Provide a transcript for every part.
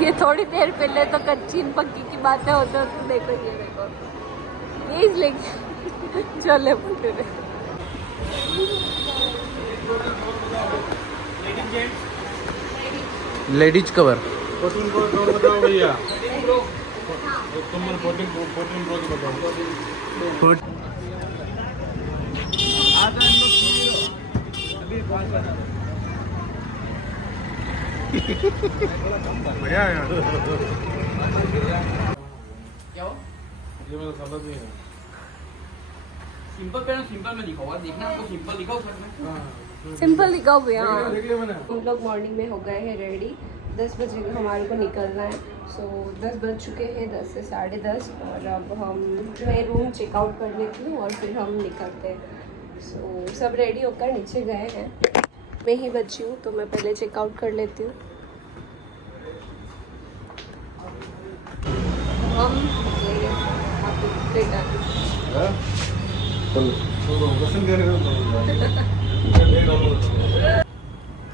ये थोड़ी देर पहले तो कच्ची पक्की की बातें होते होते देखो ये देखो ये लेके चले पुटे लेडीज कवर बताओ भैया। तुम 14 प्रो की बताओ। भैया यार क्या हो? ये मेरा समझ नहीं है। सिंपल पहले सिंपल में दिखाओ, देखना आपको सिंपल दिखाओ सर में। सिंपल दिखाओ भैया। देख लिया मैंने। हम लोग मॉर्निंग में हो गए हैं रेडी। 10 बजे हमारे को निकलना है। सो 10 बज चुके हैं, 10 से 10:30। और अब मैं रूम चेकआउट कर लेती हूँ और फिर हम निकलते हैं। सो सब रेडी होकर नीचे गए हैं। मैं ही बची हूँ तो मैं पहले चेकआउट कर लेती हूँ। हम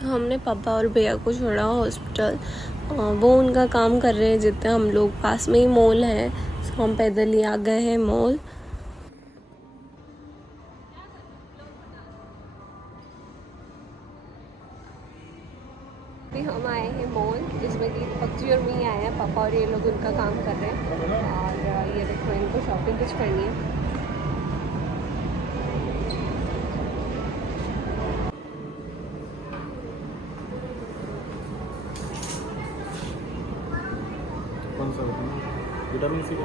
हमने पापा और भैया को छोड़ा हॉस्पिटल। वो उनका काम कर रहे हैं जितने हम लोग पास में ही मॉल है, तो हम पैदल ही आ गए हैं मॉल। अभी हम आए हैं मॉल जिसमें कि पक्षी और मैं आए हैं। पापा और ये लोग उनका काम कर रहे हैं और ये देखो इनको शॉपिंग कुछ करनी है। कौन सा विटामिन सी का?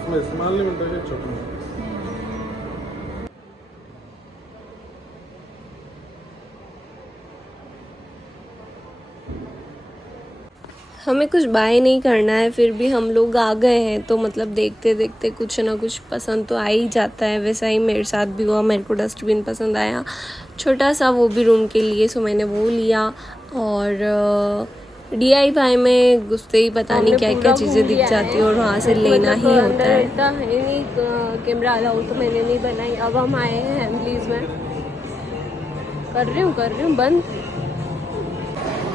इसमें इस्तेमाल नहीं मिलता है छोटे में। हमें कुछ बाय नहीं करना है, फिर भी हम लोग आ गए हैं तो मतलब देखते देखते कुछ ना कुछ पसंद तो आ ही जाता है। वैसा ही मेरे साथ भी हुआ। मेरे को डस्टबिन पसंद आया छोटा सा, वो भी रूम के लिए, सो मैंने वो लिया। और DIY में घुसते ही पता नहीं क्या क्या चीज़ें दिख जाती है और वहाँ से लेना ही होता है। इतना है नहीं कैमरा अलाउ तो मैंने नहीं बनाई। अब हम आए हैं हैमलीज में। कर रही हूँ बंद।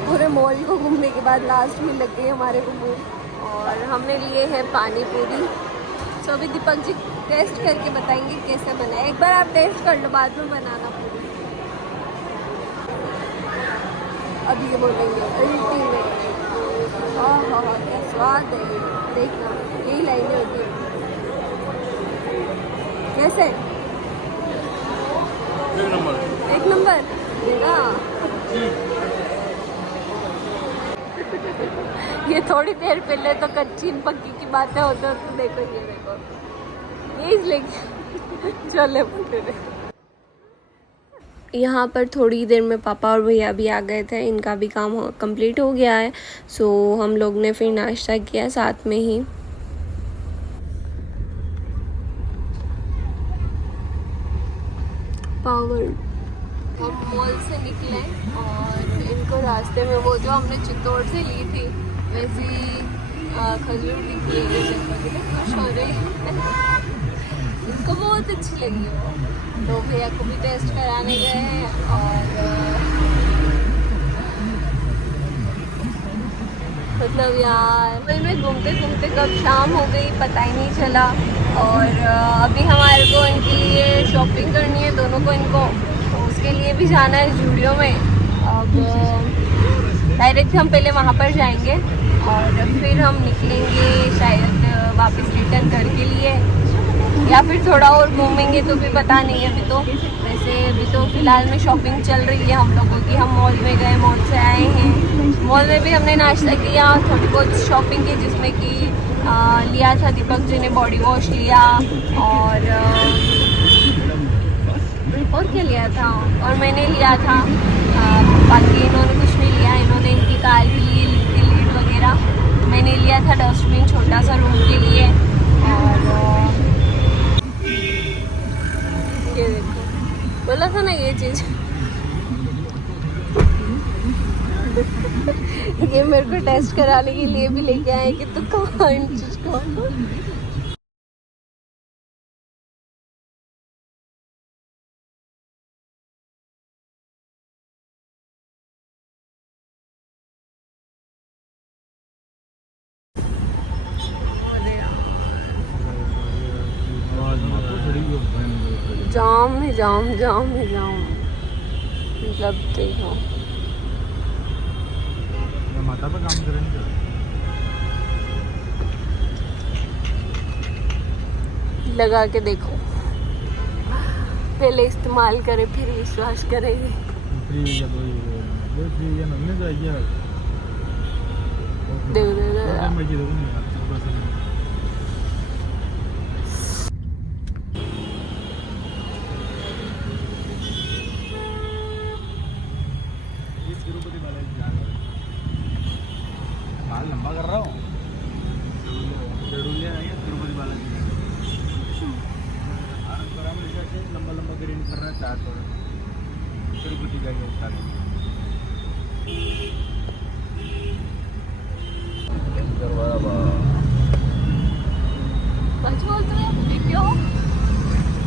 पूरे मॉल को घूमने के बाद लास्ट में लग गई हमारे को भूख और हमने लिए हैं पानी पूरी। तो अभी दीपक जी टेस्ट करके बताएंगे कैसे बना है। एक बार आप टेस्ट कर लो, बाद में बनाना पूरी। अभी ये बोलेंगे अल्टीमेट। हाँ क्या स्वाद है, देखना यही लाइनें होती है। कैसे? एक नंबर देगा। ये थोड़ी देर पहले तो कच्ची पक्की की बातें होते होते देखो ये देखो ये लेके चले पुटे। यहाँ पर थोड़ी देर में पापा और भैया भी आ गए थे। इनका भी काम कंप्लीट हो गया है। सो हम लोग ने फिर नाश्ता किया साथ में ही। पावर हम मॉल से निकले और इनको रास्ते में वो जो हमने चित्तौड़ से ली थी वैसी खजूर दिखी है। खुश हो रही इनको बहुत अच्छी लगी वो, तो भैया को भी टेस्ट कराने गए हैं। और मतलब यार मॉल में घूमते घूमते कब शाम हो गई पता ही नहीं चला। और अभी हमारे को इनके लिए शॉपिंग करनी है दोनों को, इनको उसके लिए भी जाना है ज़ूडियो में। अब डायरेक्ट हम पहले वहाँ पर जाएंगे और फिर हम निकलेंगे शायद वापस रिटर्न घर के लिए, या फिर थोड़ा और घूमेंगे तो भी पता नहीं। अभी तो वैसे अभी तो फ़िलहाल में शॉपिंग चल रही है हम लोगों की। हम मॉल में गए, मॉल से आए हैं। मॉल में भी हमने नाश्ता किया, थोड़ी बहुत शॉपिंग की जिसमें कि लिया था दीपक जी ने बॉडी वॉश लिया और क्या लिया था, और मैंने लिया था। बाकी इन्होंने कुछ नहीं लिया। इन्होंने इनकी कार के लिए ली थी लीड वगैरह। मैंने लिया था डस्टबिन छोटा सा रूम के लिए। और ये देखो बोला था ना ये चीज़ ये मेरे को टेस्ट कराने के लिए भी लेके आए कि तू कहाँ इन चीज़ को जाम है जाम जाम है जाम, मतलब देखो माता पे काम करेंगे। लगा के देखो, पहले इस्तेमाल करें फिर विश्वास करेंगे। लंबा कर रहा हूँ तिरुपति बालाजी लंबा लंबा ग्रीन कर रहा है 4 तिरुपति जाएगा स्टार्ट।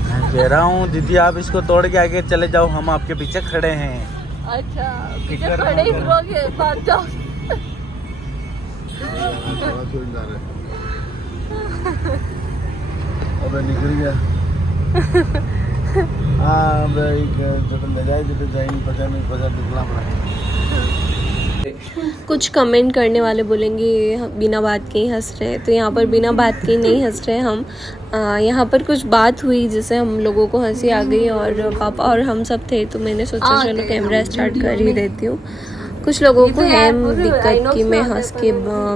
मैं कह रहा हूँ दीदी आप इसको तोड़ के आगे चले जाओ, हम आपके पीछे खड़े हैं। अच्छा पीछे खड़े ही रहोगे, भाग जाओ। अबे निकल गया। हाँ भाई जो ले जाए जो जाएंगे पता निकला पड़ा। कुछ कमेंट करने वाले बोलेंगे ये बिना बात के ही हंस रहे हैं, तो यहाँ पर बिना बात के ही नहीं हंस रहे हम। यहाँ पर कुछ बात हुई जिससे हम लोगों को हंसी आ गई, और पापा और हम सब थे, तो मैंने सोचा चलो कैमरा स्टार्ट कर ही देती हूँ। कुछ लोगों को है दिक्कत कि मैं हंस के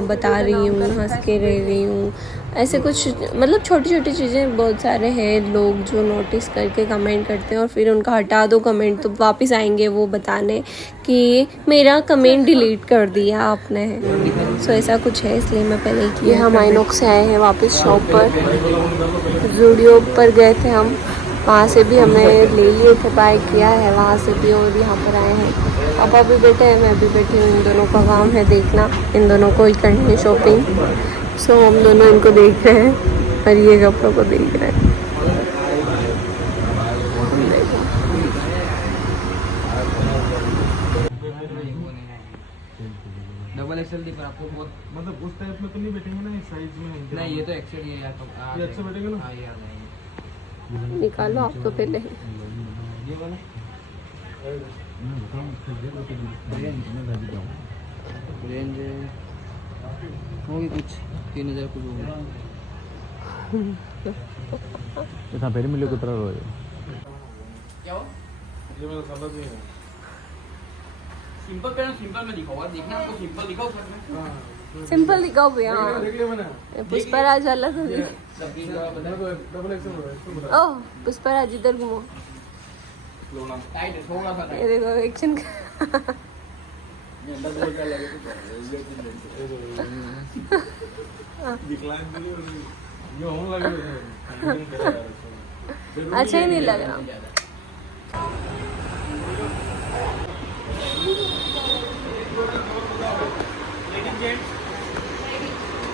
बता रही हूँ, हंस के रह रही हूँ, ऐसे कुछ मतलब छोटी छोटी चीज़ें बहुत सारे हैं लोग जो नोटिस करके कमेंट करते हैं और फिर उनका हटा दो कमेंट तो वापस आएंगे वो बताने कि मेरा कमेंट डिलीट कर दिया आपने। सो ऐसा कुछ है, इसलिए मैं पहले ही किया। हम आइनॉक्स से आए हैं वापस शॉप पर, जूडियो पर गए थे हम, वहाँ से भी हमने ले लिए थे, बाय किया है वहाँ से भी, और यहाँ पर आए हैं। पापा भी बैठे हैं, मैं भी बैठी हूँ, इन दोनों का काम है देखना, इन दोनों को ही करनी है शॉपिंग। सो हम दोनों इनको देख रहे हैं और ये कपड़ों को देख रहे हैं। डबल एक्सेल दिख रहा आपको बहुत, मतलब उस टाइप में तो नहीं बैठेंगे ना, इस साइज में नहीं ये तो एक्सेल ही है यार, तो ये अच्छा बैठेगा ना। हाँ यार नहीं निकालो आप तो पहले। ये वाला रेंज होगी कुछ 3000 कुछ होगा। इतना फिर मिले कितना रोए क्या हो? ये मेरा समझ नहीं है। सिंपल पहना, सिंपल में दिखाओ, देखना आपको सिंपल दिखाओ सर में। हां सिंपल दिखाओ भैया। देख लिया मैंने। पुष्पराज वाला तो डबल एक्सेल हो रहा है। ओह पुष्पराज इधर घूमो, टाइट है थोड़ा सा ये देखो एक्शन। ये होने लगे अच्छा ही नहीं लग रहा।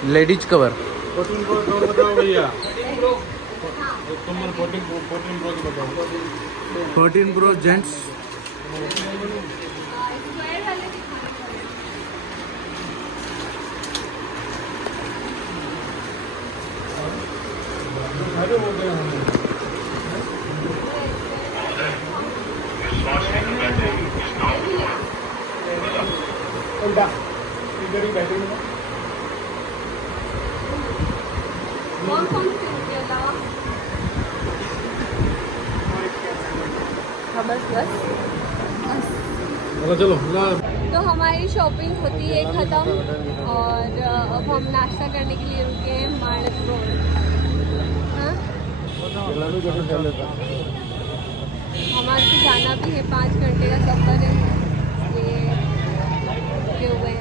लेडीज कवर 14 प्रो कवर बताओ भैया। तुम 14 प्रो की बताओ। 14 प्रो जेंट्स बस चलो तो हमारी शॉपिंग होती है ख़त्म, और अब हम नाश्ता करने के लिए रुके हैं मानक रोड। हाँ हमारे को जाना भी है, 5 घंटे का सफ़र है, ये रुके हुए हैं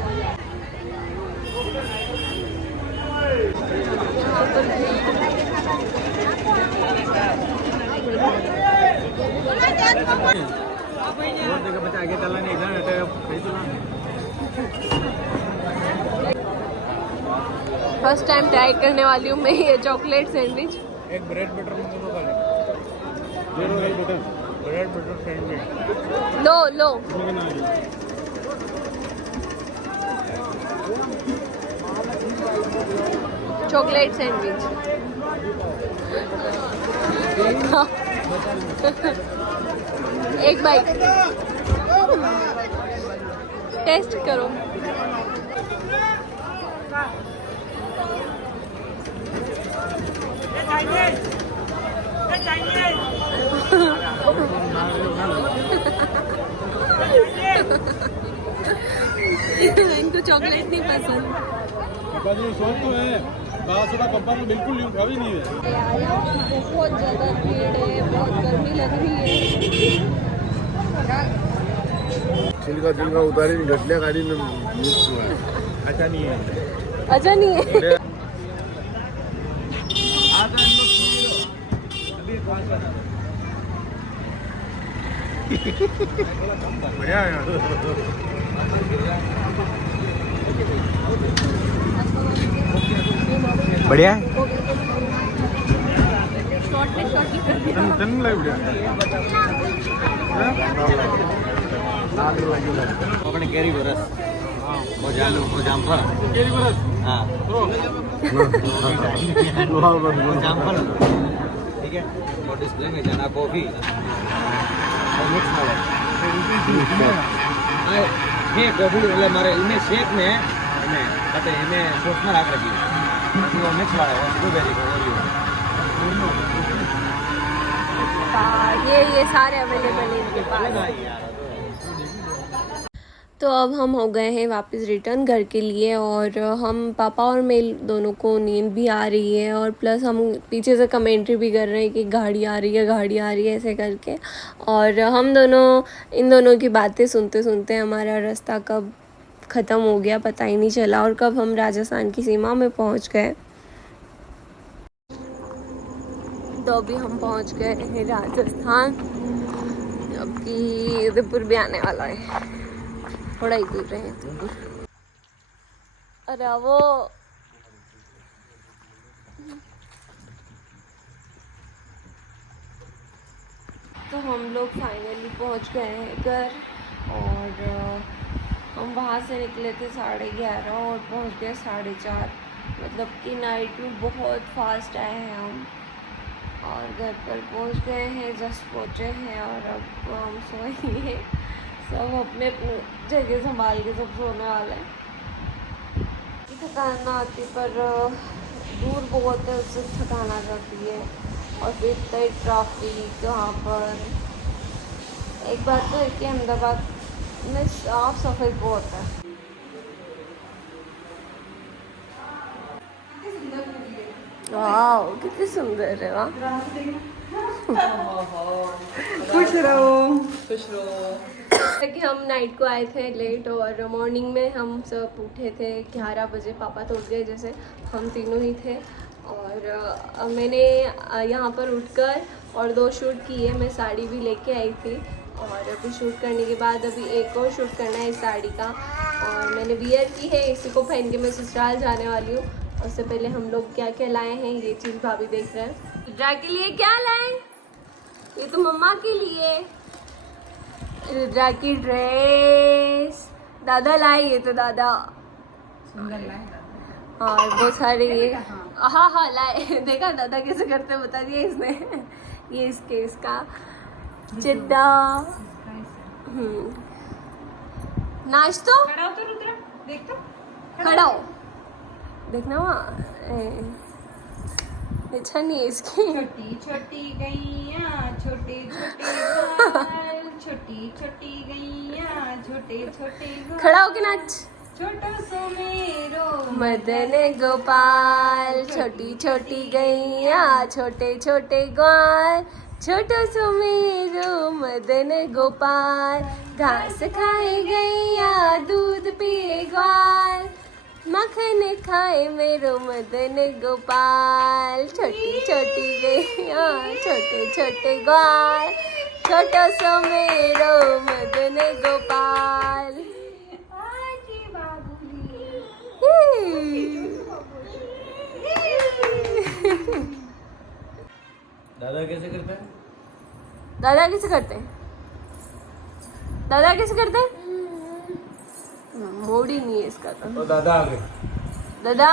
यहाँ पर। बच्चा आगे चला नहीं इधर फर्स्ट टाइम ट्राई करने वाली हूँ मैं ये चॉकलेट सैंडविच। एक ब्रेड बटर मंगो खा ले। ब्रेड बटर सैंडविच लो लो चॉकलेट सैंडविच। एक बाइट टेस्ट करो। इनको चॉकलेट नहीं पसंद। पापा जी शौक तो है, बासुरा पापा ने बिल्कुल नहीं उठा भी नहीं है। बहुत ज़्यादा भीड़ है, बहुत गर्मी लग रही है। छिलका उतारी घटल्या गाड़ी में अच्छा नहीं है। अच्छा नहीं है। बढ़िया है यार। बढ़िया है। तन लग बढ़िया। अपने केरी बरस वो जामफल केरी बरस हाँ तो जामफल ठीक है और डिस्प्ले में जाना कॉफी और मिक्स वाला ये कॉफी એટલે મારે ઇમે શેક ને અને કટે એને સોસ માં રાખ રાખી પછી वो मिक्स वाला वो स्ट्रॉबेरी का ओरियो ये सारे अवेलेबल है इनके पास। तो अब हम हो गए हैं वापस रिटर्न घर के लिए और हम पापा और मैं दोनों को नींद भी आ रही है और प्लस हम पीछे से कमेंट्री भी कर रहे हैं कि गाड़ी आ रही है ऐसे करके। और हम दोनों इन दोनों की बातें सुनते सुनते हमारा रास्ता कब ख़त्म हो गया पता ही नहीं चला और कब हम राजस्थान की सीमा में पहुंच गए। तो अभी हम पहुंच गए हैं राजस्थान, जबकि उदयपुर भी आने वाला है, थोड़ा ही दूर है। अरे वो तो हम लोग फाइनली पहुंच गए हैं घर और हम वहाँ से निकले थे 11:30 और पहुंच गए 4:30। मतलब कि नाइट में बहुत फास्ट आए हैं हम और घर पर पहुंच गए हैं, जस्ट पहुंचे हैं और अब हम सोएंगे। सब अपने अपने जगह संभाल के सब सोने वाले हैं। थकान ना आती पर दूर बहुत है उससे थकान आ जाती है और फिर इतना ट्रैफिक यहाँ पर। एक बात तो है कि अहमदाबाद में साफ सफाई बहुत है। वाह कितनी सुंदर है वाह। खुश रहो। कि हम नाइट को आए थे लेट और मॉर्निंग में हम सब उठे थे 11 बजे। पापा तो उठ गए, जैसे हम तीनों ही थे। और मैंने यहाँ पर उठकर और 2 शूट किए। मैं साड़ी भी लेके आई थी और अभी शूट करने के बाद अभी एक और शूट करना है इस साड़ी का और मैंने वियर की है। इसी को पहन के मैं ससुराल जाने वाली हूँ। उससे पहले हम लोग क्या क्या लाए हैं ये चीज़ भाभी देख रहे हैं। रुद्रा के लिए क्या लाए? ये तो मम्मा के लिए रुद्रा की ड्रेस दादा लाए। ये तो दादा और बहुत सारे ये हाँ लाए। देखा दादा कैसे करते बता दिया इसने। ये इसके इसका चिड्डा नाच तो खड़ा हो तो रुद्रा, देख तो खड़ा हो देखना वहाँ अच्छा नहीं है इसकी। छोटी छोटी गैया छोटे छोटे बाल, छोटी छोटी गैया छोटे छोटे बाल। खड़ा हो के नाच। छोटो सो मेरो मदन गोपाल, छोटी छोटी गैया छोटे छोटे ग्वाल, छोटो सो मेरो मदन गोपाल। घास खाए गैया दूध पिए ग्वाल, मक्खन खाए मेरो मदन गोपाल। छोटी छोटी गैया छोटे छोटे ग्वाल, छोटो सो मेरो मदन गोपाल। दादा कैसे करता है? दादा कैसे करते हैं? दादा कैसे करते हैं? मोड़ ही नहीं है इसका तो। तो दादा आ गए। दादा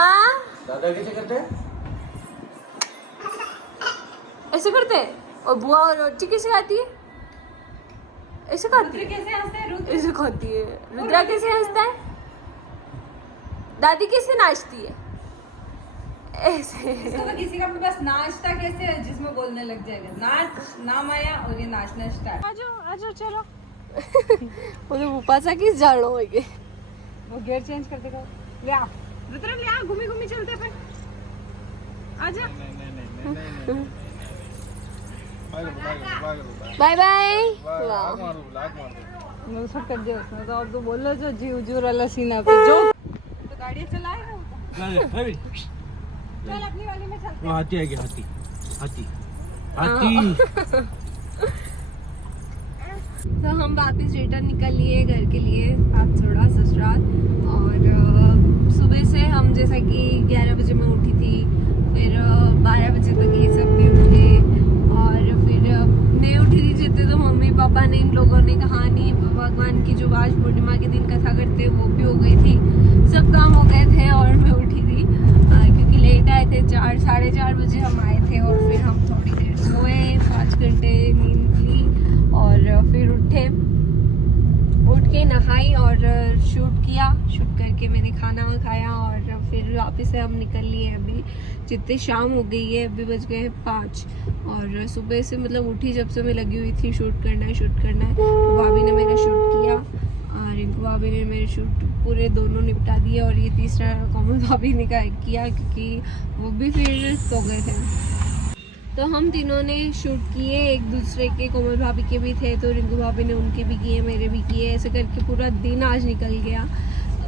दादा कैसे करते हैं? ऐसे करते हैं। और बुआ रोटी कैसे खाती है? ऐसे खाती है? कैसे हंसते हैं रुद्र? ऐसे खाती है। रुद्रा कैसे हंसता है? दादी कैसे नाचती है? ऐसे। इसको तो किसी का भी बस नाचता कैसे है जिसमें बोलने लग जाएगा। नाच नाम आया और ये नाचना स्टार्ट। आजो चलो। वो तो उपासा किस जानो होगे। वो गियर चेंज कर देगा। ले आ रुद्र, ले आ, घूमी घूमी चलते फिर। आजा। Bye bye. वाह मैं सब कर दिया उसने तो। अब तो बोल लो जो जीव जूर वाला सीना पे जो तो गाड़ी चलाएगा वो तो। चल अपनी वाली में चलते हैं। हाथी आ गया, हाथी हाथी हाथी। तो हम वापस रिटर्न निकल लिए घर के लिए, आप थोड़ा ससुराल। और सुबह से हम जैसा कि 11 बजे मैं उठी थी, फिर 12 बजे तक ये सब भी उठे। और फिर मैं उठी थी जितने तो मम्मी पापा ने, इन लोगों ने कहानी भगवान की जो आज पूर्णिमा के दिन कथा करते वो भी हो गई थी, सब काम हो गए थे। और मैं उठी थी क्योंकि लेट आए थे, 4 साढ़े 4 बजे हम आए थे। और फिर हम थोड़ी देर सोए, 5 घंटे नींद ली और फिर उठ के नहाई और शूट किया। शूट करके मैंने खाना खाया और फिर वापस से हम निकल लिए। अभी जितने शाम हो गई है, अभी बज गए हैं 5। और सुबह से मतलब उठी जब से मैं लगी हुई थी, शूट करना है। तो भाभी ने मेरा शूट किया और रिंकू भाभी ने मेरे शूट पूरे दोनों निपटा दिए। और ये तीसरा कोमल भाभी ने किया क्योंकि वो भी फिर सो गए थे। तो हम तीनों ने शूट किए एक दूसरे के, कोमल भाभी के भी थे तो रिंकू भाभी ने उनके भी किए, मेरे भी किए। ऐसे करके पूरा दिन आज निकल गया,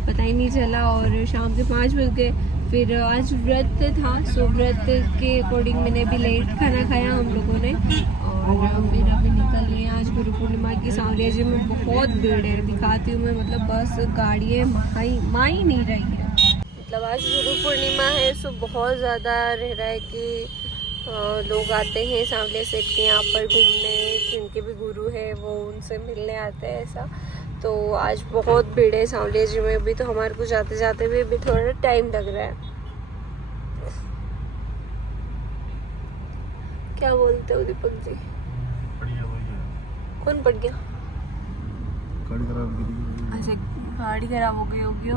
पता ही नहीं चला। और शाम के 5 बज गए। फिर आज व्रत था, सो व्रत के अकॉर्डिंग मैंने भी लेट खाना खाया हम लोगों ने। और फिर अभी निकल लिए। आज गुरु पूर्णिमा की सांवलिया जी में बहुत भीड़ है, दिखाती हूँ मैं। मतलब बस गाड़ियाँ माँ ही नहीं रही है। मतलब आज गुरु पूर्णिमा है, सो बहुत ज़्यादा रह रहा है कि लोग आते हैं सांवलिया सेठ के यहाँ पर घूमने, जिनके भी गुरु है वो उनसे मिलने आते हैं ऐसा। तो आज बहुत भीड़ है सांवलिया जी में। अभी तो हमारे को जाते जाते भी अभी थोड़ा टाइम लग रहा है। क्या बोलते हो दीपक जी? कौन पड़ गया? गाड़ी खराब अच्छा गाड़ी खराब हो गई होगी।